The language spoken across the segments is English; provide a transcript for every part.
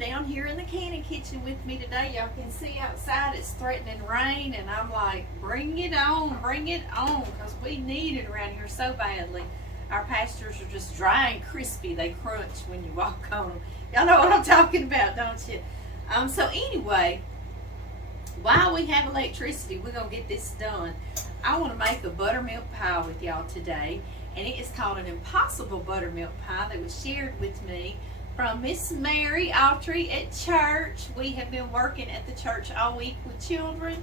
down here in the canning kitchen with me today. Y'all can see outside it's threatening rain, and I'm like, bring it on, because we need it around here so badly. Our pastures are just dry and crispy. They crunch when you walk on them. Y'all know what I'm talking about, don't you? So anyway, while we have electricity, we're going to get this done. I want to make a buttermilk pie with y'all today, and it is called an impossible buttermilk pie that was shared with me from Miss Mary Autry at church. We have been working at the church all week with children,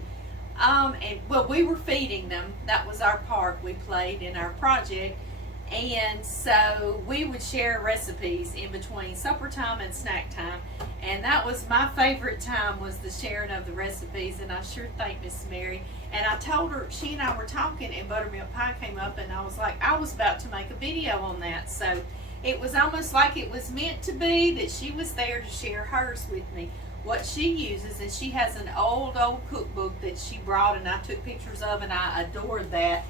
and we were feeding them. That was our part we played in our project. And so we would share recipes in between supper time and snack time, and that was my favorite time, was the sharing of the recipes. And I sure thank Miss Mary. And I told her, she and I were talking, and buttermilk pie came up, and I was like, I was about to make a video on that. So it was almost like it was meant to be that she was there to share hers with me, what she uses. And she has an old cookbook that she brought, and I took pictures of, and I adored that.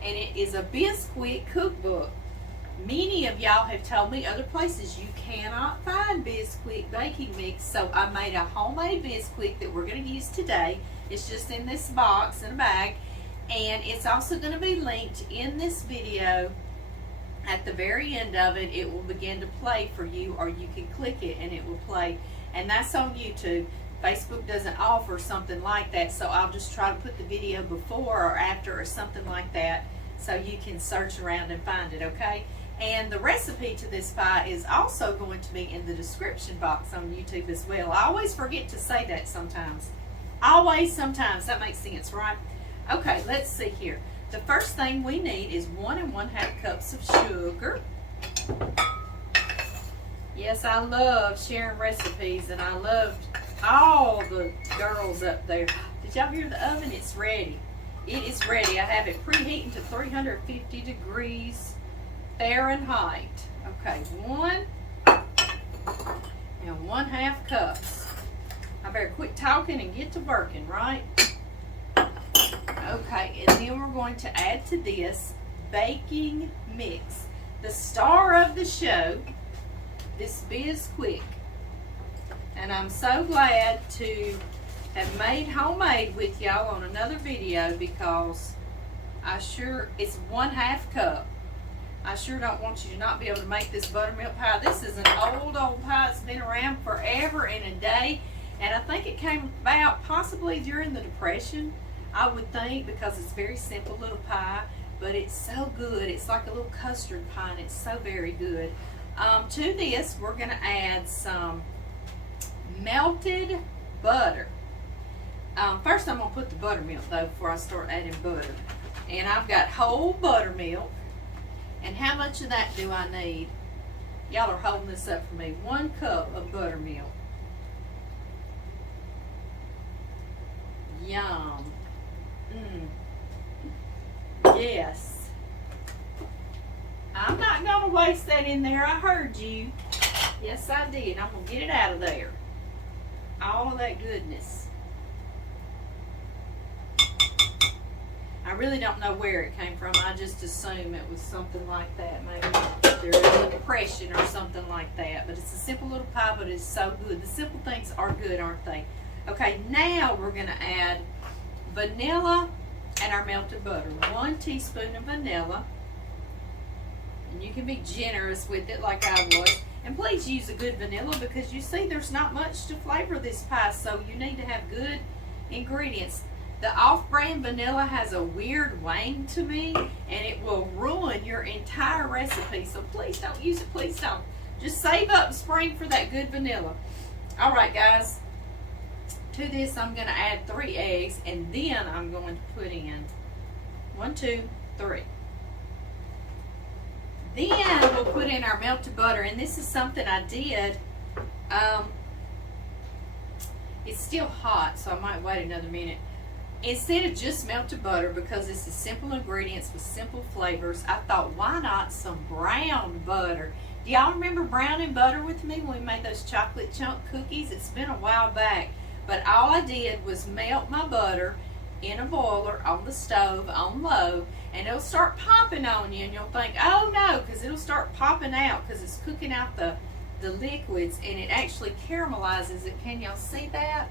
And it is a Bisquick cookbook. Many of y'all have told me other places you cannot find Bisquick baking mix, so I made a homemade Bisquick that we're going to use today. It's just in this box in a bag, and it's also going to be linked in this video. At the very end of it, it will begin to play for you, or you can click it and it will play, and that's on YouTube. Facebook doesn't offer something like that, so I'll just try to put the video before or after or something like that, so you can search around and find it, okay? And the recipe to this pie is also going to be in the description box on YouTube as well. I always forget to say that sometimes. Sometimes. That makes sense, right? Okay, let's see here. The first thing we need is 1 1/2 cups of sugar. Yes, I love sharing recipes, and I loved all the girls up there. Did y'all hear the oven? It's ready. It is ready. I have it preheating to 350 degrees Fahrenheit. Okay, 1 1/2 cups. I better quit talking and get to working, right? Okay, and then we're going to add to this baking mix, the star of the show, this Bisquick. And I'm so glad to have made homemade with y'all on another video, because it's 1/2 cup. I sure don't want you to not be able to make this buttermilk pie. This is an old pie. It's been around forever and a day. And I think it came about possibly during the Depression, I would think, because it's a very simple little pie, but it's so good. It's like a little custard pie, and it's so very good. To this, we're going to add some melted butter. First, I'm going to put the buttermilk, though, before I start adding butter. And I've got whole buttermilk. And how much of that do I need? Y'all are holding this up for me. 1 cup of buttermilk. Yum. Yes. I'm not going to waste that in there. I heard you. Yes, I did. I'm going to get it out of there. All of that goodness. I really don't know where it came from. I just assume it was something like that. Maybe there was a depression or something like that. But it's a simple little pie, but it's so good. The simple things are good, aren't they? Okay, now we're going to add vanilla and our melted butter. 1 teaspoon of vanilla. And you can be generous with it like I was. And please use a good vanilla, because you see there's not much to flavor this pie, so you need to have good ingredients. The off-brand vanilla has a weird wang to me, and it will ruin your entire recipe, so please don't use it. Please don't. Just save up spring for that good vanilla. All right, guys. To this, I'm going to add 3 eggs, and then I'm going to put in 1, 2, 3. Then we'll put in our melted butter, and this is something I did. It's still hot, so I might wait another minute. Instead of just melted butter, because this is simple ingredients with simple flavors, I thought, why not some brown butter? Do y'all remember browning butter with me when we made those chocolate chunk cookies? It's been a while back. But all I did was melt my butter in a boiler on the stove on low, and it'll start popping on you, and you'll think, oh no, because it'll start popping out because it's cooking out the the liquids, and it actually caramelizes it. Can y'all see that?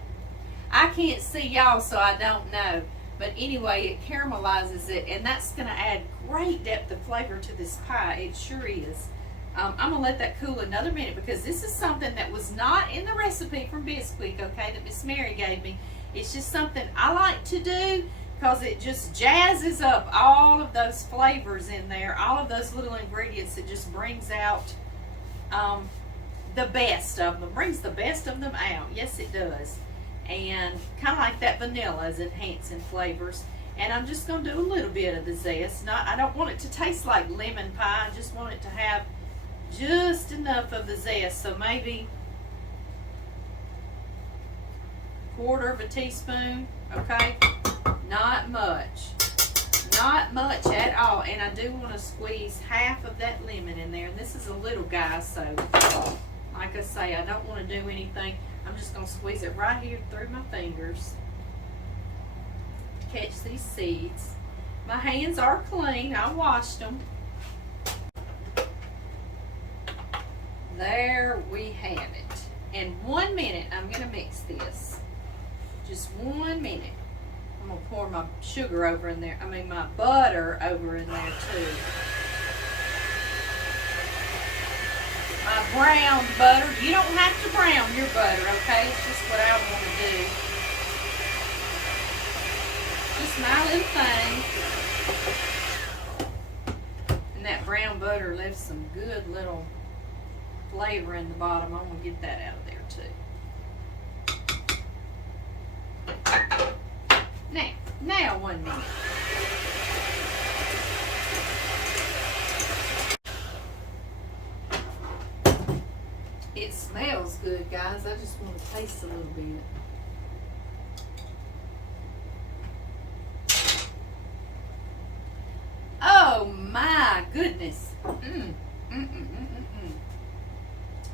I can't see y'all, so I don't know. But anyway, it caramelizes it, and that's going to add great depth of flavor to this pie. It sure is. I'm going to let that cool another minute because this is something that was not in the recipe from Bisquick, okay, that Miss Mary gave me. It's just something I like to do because it just jazzes up all of those flavors in there, all of those little ingredients. It just brings out the best of them, brings the best of them out. Yes, it does. And kind of like that vanilla is enhancing flavors. And I'm just going to do a little bit of the zest. I don't want it to taste like lemon pie. I just want it to have just enough of the zest. So maybe 1/4 of a teaspoon, okay? Not much. Not much at all. And I do want to squeeze half of that lemon in there. And this is a little guy, so like I say, I don't want to do anything. I'm just going to squeeze it right here through my fingers. Catch these seeds. My hands are clean. I washed them. There we have it. In 1 minute, I'm going to mix this. Just 1 minute. I'm going to pour my sugar over in there. My butter over in there too. My brown butter. You don't have to brown your butter, okay? It's just what I want to do. Just my little thing. And that brown butter left some good little flavor in the bottom. I'm going to get that out of there too. Now 1 minute. It smells good, guys. I just want to taste a little bit. Oh my goodness.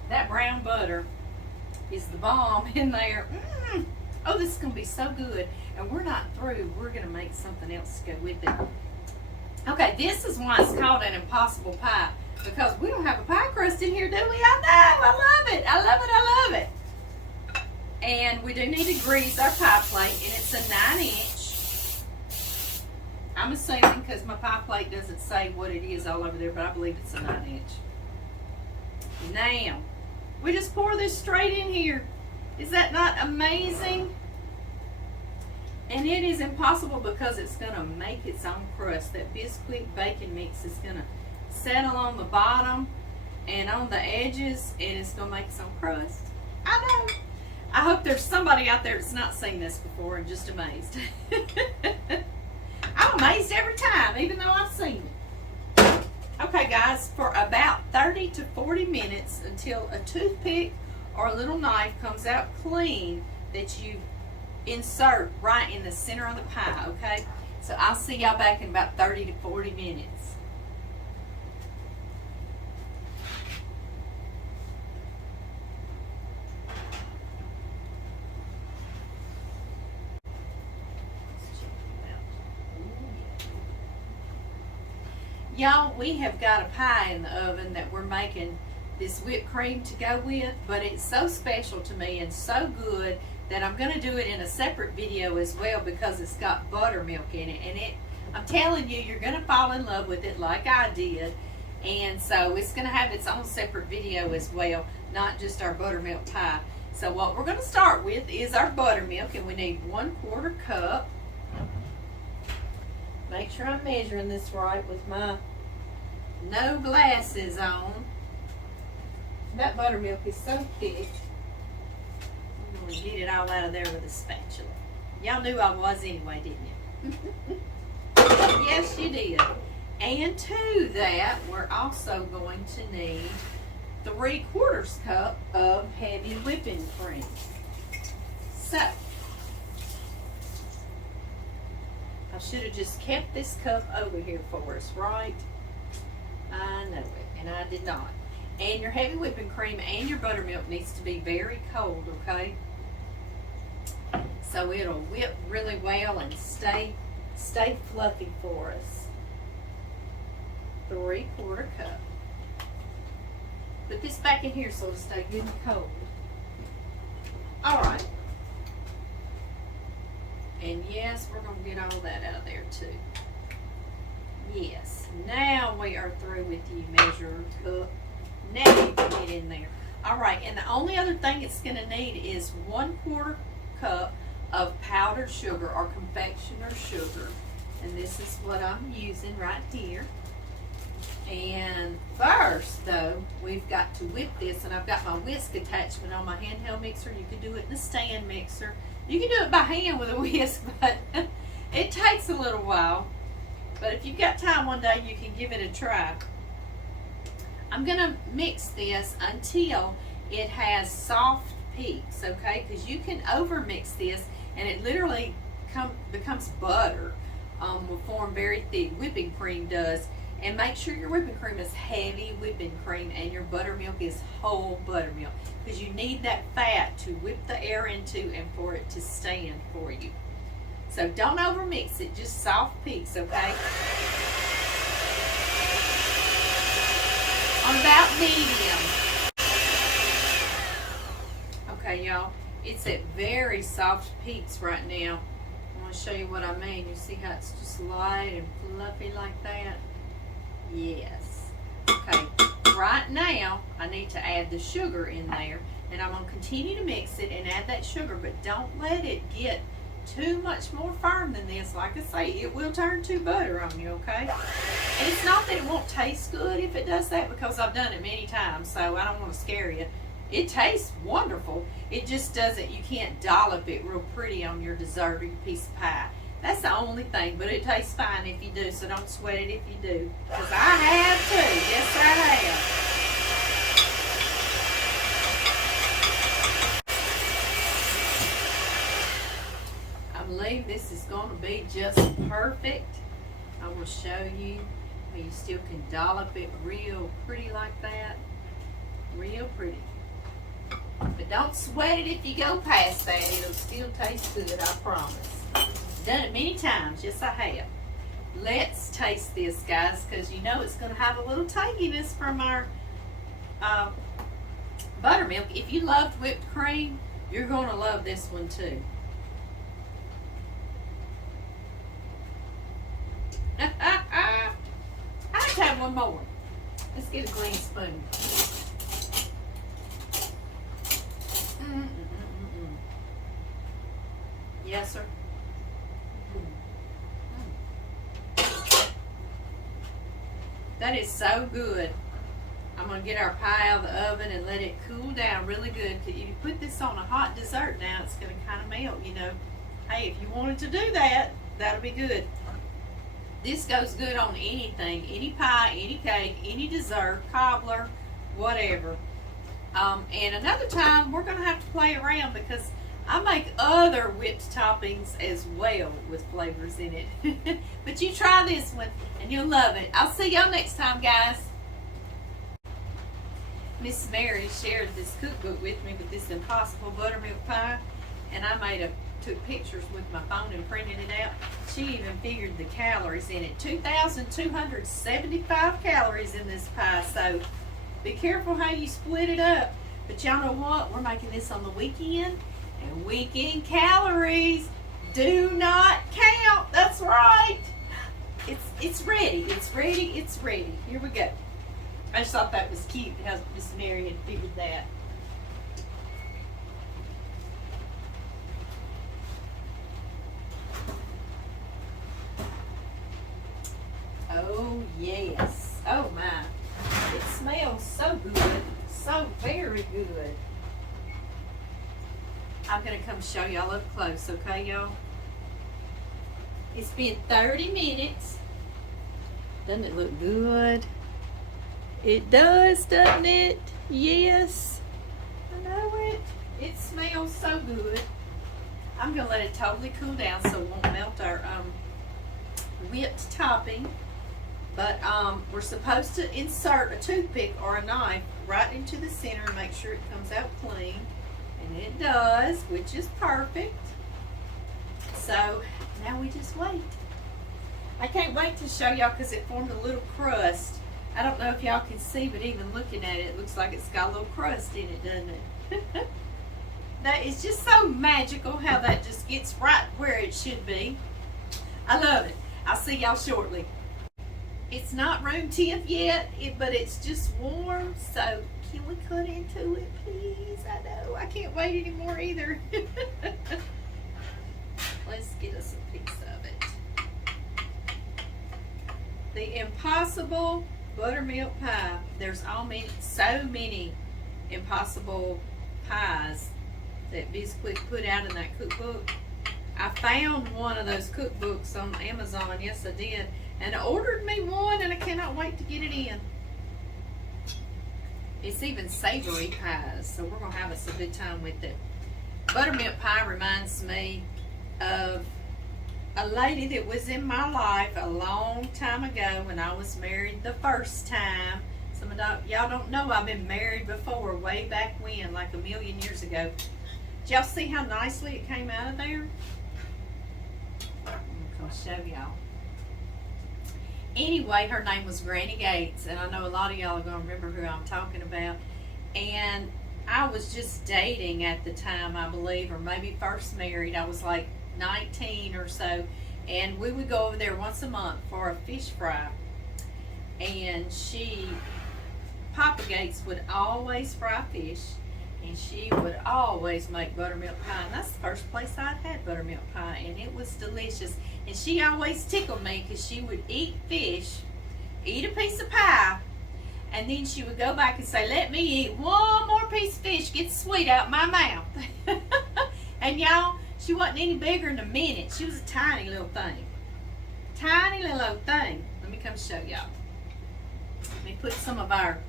That brown butter is the bomb in there. Oh, this is going to be so good. And we're not through. We're going to make something else to go with it. Okay, this is why it's called an impossible pie. Because we don't have a pie crust in here, do we? I know. I love it. I love it. I love it. And we do need to grease our pie plate. And it's a 9-inch. I'm assuming because my pie plate doesn't say what it is all over there, but I believe it's a 9-inch. Now, we just pour this straight in here. Is that not amazing? And it is impossible because it's going to make its own crust. That Bisquick bacon mix is going to settle on the bottom and on the edges, and it's going to make its own crust. I know. I hope there's somebody out there that's not seen this before and just amazed. I'm amazed every time, even though I've seen it. Okay, guys, for about 30 to 40 minutes until a toothpick or a little knife comes out clean that you insert right in the center of the pie, okay? So I'll see y'all back in about 30 to 40 minutes. Y'all, we have got a pie in the oven that we're making this whipped cream to go with, but it's so special to me and so good that I'm going to do it in a separate video as well because it's got buttermilk in it. And I'm telling you, you're going to fall in love with it like I did. And so it's going to have its own separate video as well, not just our buttermilk pie. So what we're going to start with is our buttermilk, and we need 1/4 cup. Make sure I'm measuring this right with my no glasses on. That buttermilk is so thick. I'm going to get it all out of there with a spatula. Y'all knew I was anyway, didn't you? Yes, you did. And to that, we're also going to need 3/4 cup of heavy whipping cream. So, I should have just kept this cup over here for us, right? I know it, and I did not. And your heavy whipping cream and your buttermilk needs to be very cold, okay? So it'll whip really well and stay fluffy for us. 3/4 cup. put this back in here so it'll stay good and cold. Alright. And yes, we're going to get all that out of there too. Yes. Now we are through with the measure cup. Now you can get in there. Alright, and the only other thing it's going to need is 1/4 cup of powdered sugar or confectioner sugar. And this is what I'm using right here. And first, though, we've got to whip this, and I've got my whisk attachment on my handheld mixer. You can do it in a stand mixer. You can do it by hand with a whisk, but it takes a little while. But if you've got time one day, you can give it a try. I'm going to mix this until it has soft peaks, okay? Because you can overmix this, and it literally becomes butter. Will form very thick. Whipping cream does. And make sure your whipping cream is heavy whipping cream and your buttermilk is whole buttermilk, because you need that fat to whip the air into and for it to stand for you. So don't overmix it, just soft peaks, okay? On about medium. Okay, y'all, it's at very soft peaks right now. I want to show you what I mean. You see how it's just light and fluffy like that? Yes. Okay, right now I need to add the sugar in there, and I'm going to continue to mix it and add that sugar, but don't let it get too much more firm than this. Like I say, it will turn to butter on you, okay? And it's not that it won't taste good if it does that, because I've done it many times, so I don't want to scare you. It tastes wonderful. It just doesn't, you can't dollop it real pretty on your dessert or your piece of pie. That's the only thing, but it tastes fine if you do, so don't sweat it if you do. Because I have too. Yes, I have. I believe this is going to be just perfect. I will show you how you still can dollop it real pretty like that. Real pretty. But don't sweat it if you go past that. It'll still taste good, I promise. Done it many times. Yes, I have. Let's taste this, guys, because you know it's going to have a little tanginess from our buttermilk. If you loved whipped cream, you're going to love this one too. I have to have one more. Let's get a clean spoon. Yes, sir. That is so good. I'm going to get our pie out of the oven and let it cool down really good. If you put this on a hot dessert now, it's going to kind of melt, you know. Hey, if you wanted to do that, that'll be good. This goes good on anything, any pie, any cake, any dessert, cobbler, whatever. And another time, we're going to have to play around, because I make other whipped toppings as well with flavors in it. But you try this one and you'll love it. I'll see y'all next time, guys. Miss Mary shared this cookbook with me with this impossible buttermilk pie, and I took pictures with my phone and printed it out. She even figured the calories in it. 2,275 calories in this pie, so be careful how you split it up. But y'all know what? We're making this on the weekend. And weekend calories do not count. That's right. It's ready. It's ready. It's ready. Here we go. I just thought that was cute how Miss Mary had figured that. Oh yes. Oh my. It smells so good. So very good. I'm going to come show y'all up close, okay, y'all? It's been 30 minutes. Doesn't it look good? It does, doesn't it? Yes. I know it. It smells so good. I'm going to let it totally cool down so it won't melt our whipped topping. But we're supposed to insert a toothpick or a knife right into the center and make sure it comes out clean. And it does, which is perfect. So now we just wait. I can't wait to show y'all, because it formed a little crust I don't know if y'all can see, but even looking at it, it looks like it's got a little crust in it, doesn't it? That is just so magical how that just gets right where it should be. I love it. I'll see y'all shortly. It's not room temp yet, but it's just warm, so can we cut into it, please? I know, I can't wait anymore either. Let's get us a piece of it. The Impossible Buttermilk Pie. There's so many Impossible Pies that Bisquick put out in that cookbook. I found one of those cookbooks on Amazon, yes I did, and I ordered me one and I cannot wait to get it in. It's even savory pies, so we're going to have us a good time with it. Buttermilk pie reminds me of a lady that was in my life a long time ago when I was married the first time. Some of y'all don't know I've been married before, way back when, like a million years ago. Did y'all see how nicely it came out of there? I'm going to show y'all. Anyway, her name was Granny Gates, and I know a lot of y'all are going to remember who I'm talking about. And I was just dating at the time, I believe, or maybe first married. I was like 19 or so, and we would go over there once a month for a fish fry. And Papa Gates would always fry fish, and she would always make buttermilk pie. And that's the first place I'd had buttermilk pie, and it was delicious. And she always tickled me because she would eat fish, eat a piece of pie, and then she would go back and say, let me eat one more piece of fish, get the sweet out my mouth. And y'all, she wasn't any bigger than a minute. She was a tiny little thing. Tiny little old thing. Let me come show y'all. Let me put some of our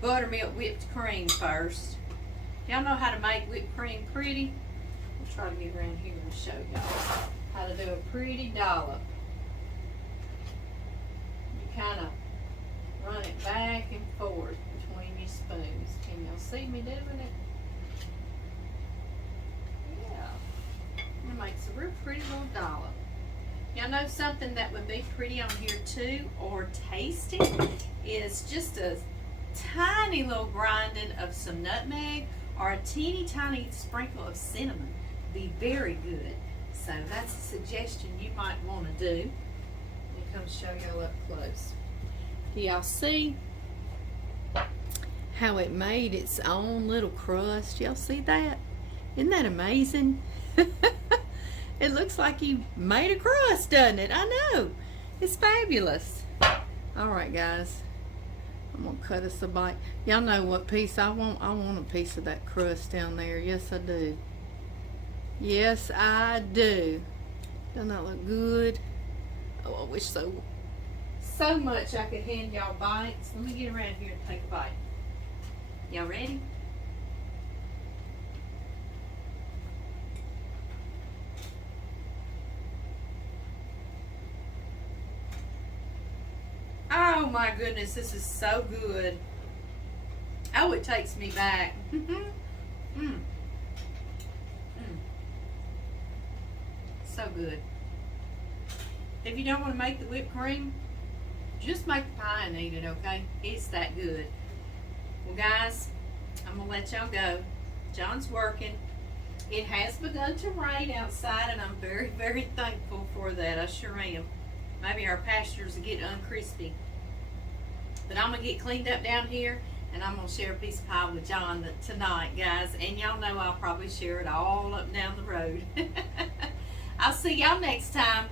buttermilk whipped cream first. Y'all know how to make whipped cream pretty? We'll try to get around here and show y'all how to do a pretty dollop. You kind of run it back and forth between your spoons. Can y'all see me doing it? Yeah. It makes a real pretty little dollop. Y'all know something that would be pretty on here too, or tasty, is just a tiny little grinding of some nutmeg or a teeny tiny sprinkle of cinnamon. Be very good. So that's a suggestion you might want to do. Let me come show y'all up close. Do y'all see how it made its own little crust? Y'all see that? Isn't that amazing? It looks like you made a crust, doesn't it? I know. It's fabulous. Alright guys, I'm going to cut us a bite. Y'all know what piece I want. I want a piece of that crust down there. Yes I do. Yes, I do. Doesn't that look good? Oh, I wish so much I could hand y'all bites. Let me get around here and take a bite. Y'all ready? Oh my goodness, this is so good. Oh, it takes me back. So good. If you don't want to make the whipped cream, just make the pie and eat it, okay? It's that good. Well, guys, I'm going to let y'all go. John's working. It has begun to rain outside, and I'm very, very thankful for that. I sure am. Maybe our pastures will get uncrispy. But I'm going to get cleaned up down here, and I'm going to share a piece of pie with John tonight, guys. And y'all know I'll probably share it all up and down the road. I'll see y'all next time.